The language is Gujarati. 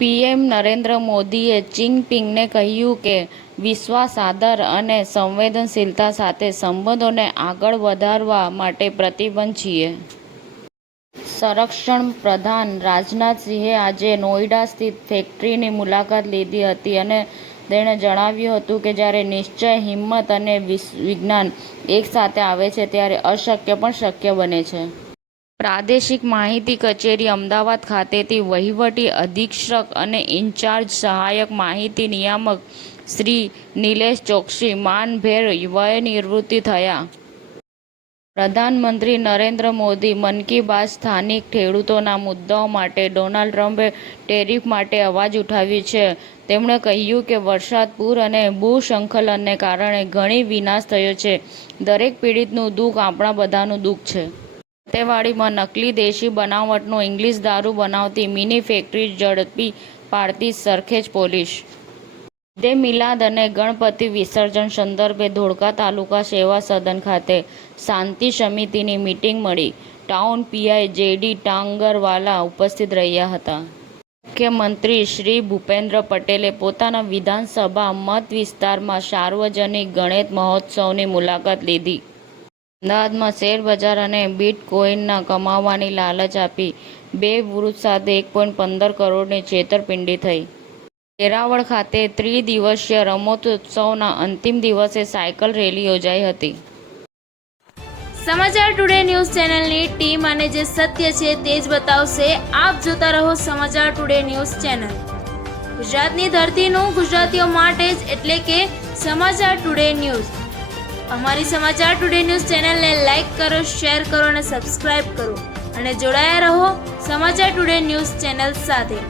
પીએમ નરેન્દ્ર મોદીએ જિનપિંગને કહ્યું કે વિશ્વાસ, આદર અને સંવેદનશીલતા સાથે સંબંધોને આગળ વધારવા માટે પ્રતિબદ્ધ છીએ. સંરક્ષણ પ્રધાન રાજનાથ સિંહે આજે નોઈડા સ્થિત ફેક્ટરીની મુલાકાત લીધી હતી અને તેણે જણાવ્યું હતું કે જ્યારે નિશ્ચય, હિંમત અને વિજ્ઞાન એકસાથે આવે છે ત્યારે અશક્ય પણ શક્ય બને છે. પ્રાદેશિક માહિતી કચેરી, અમદાવાદ ખાતેથી વહીવટી અધિક્ષક અને ઇન્ચાર્જ સહાયક માહિતી નિયામક શ્રી નિલેશ ચોકસી માનભેર વય નિવૃત્ત થયા. પ્રધાનમંત્રી નરેન્દ્ર મોદી મન કી બાત સ્થાનિક ખેડૂતોના મુદ્દાઓ માટે ડોનાલ્ડ ટ્રમ્પે ટેરિફ માટે અવાજ ઉઠાવ્યો છે. તેમણે કહ્યું કે વરસાદ, પૂર અને ભૂસ્ખલનને કારણે ઘણી વિનાશ થયો છે. દરેક પીડિતનું દુઃખ આપણા બધાનું દુઃખ છે. સત્યવાડીમાં નકલી દેશી બનાવટનો ઇંગ્લિશ દારૂ બનાવતી મિની ફેક્ટરી ઝડપી પાડતી સરખેજ પોલીસ. ઈદે મિલાદ અને ગણપતિ વિસર્જન સંદર્ભે ધોળકા તાલુકા સેવા સદન ખાતે શાંતિ સમિતિની મીટિંગ મળી. ટાઉન પીઆઈ જેડી ટાંગરવાલા ઉપસ્થિત રહ્યા હતા. મુખ્યમંત્રી શ્રી ભૂપેન્દ્ર પટેલે પોતાના વિધાનસભા મત વિસ્તારમાં સાર્વજનિક ગણેશ મહોત્સવની મુલાકાત લીધી. અમદાવાદમાં શેરબજાર અને બિટકોઇનમાં કમાવાની લાલચ આપી 2 વૃદ્ધ સાથે 1.15 કરોડની છેતરપિંડી થઈ. વેરાવળ ખાતે ત્રિદિવસીય રમતોત્સવના અંતિમ દિવસે સાયકલ રેલી યોજાઈ હતી. સમાચાર ટુડે ન્યૂઝ ચેનલની ટીમ અને જે સત્ય છે તે જ બતાવશે. આપ જોતા રહો સમાચાર ટુડે ન્યૂઝ ચેનલ. ગુજરાતની ધરતીનું ગુજરાતીઓ માટે જ, એટલે કે સમાચાર ટુડે ન્યૂઝ. અમારી સમાચાર ટુડે ન્યૂઝ ચેનલને લાઇક કરો, શેર કરો અને સબસ્ક્રાઇબ કરો અને જોડાયા રહો સમાચાર ટુડે ન્યૂઝ ચેનલ સાથે.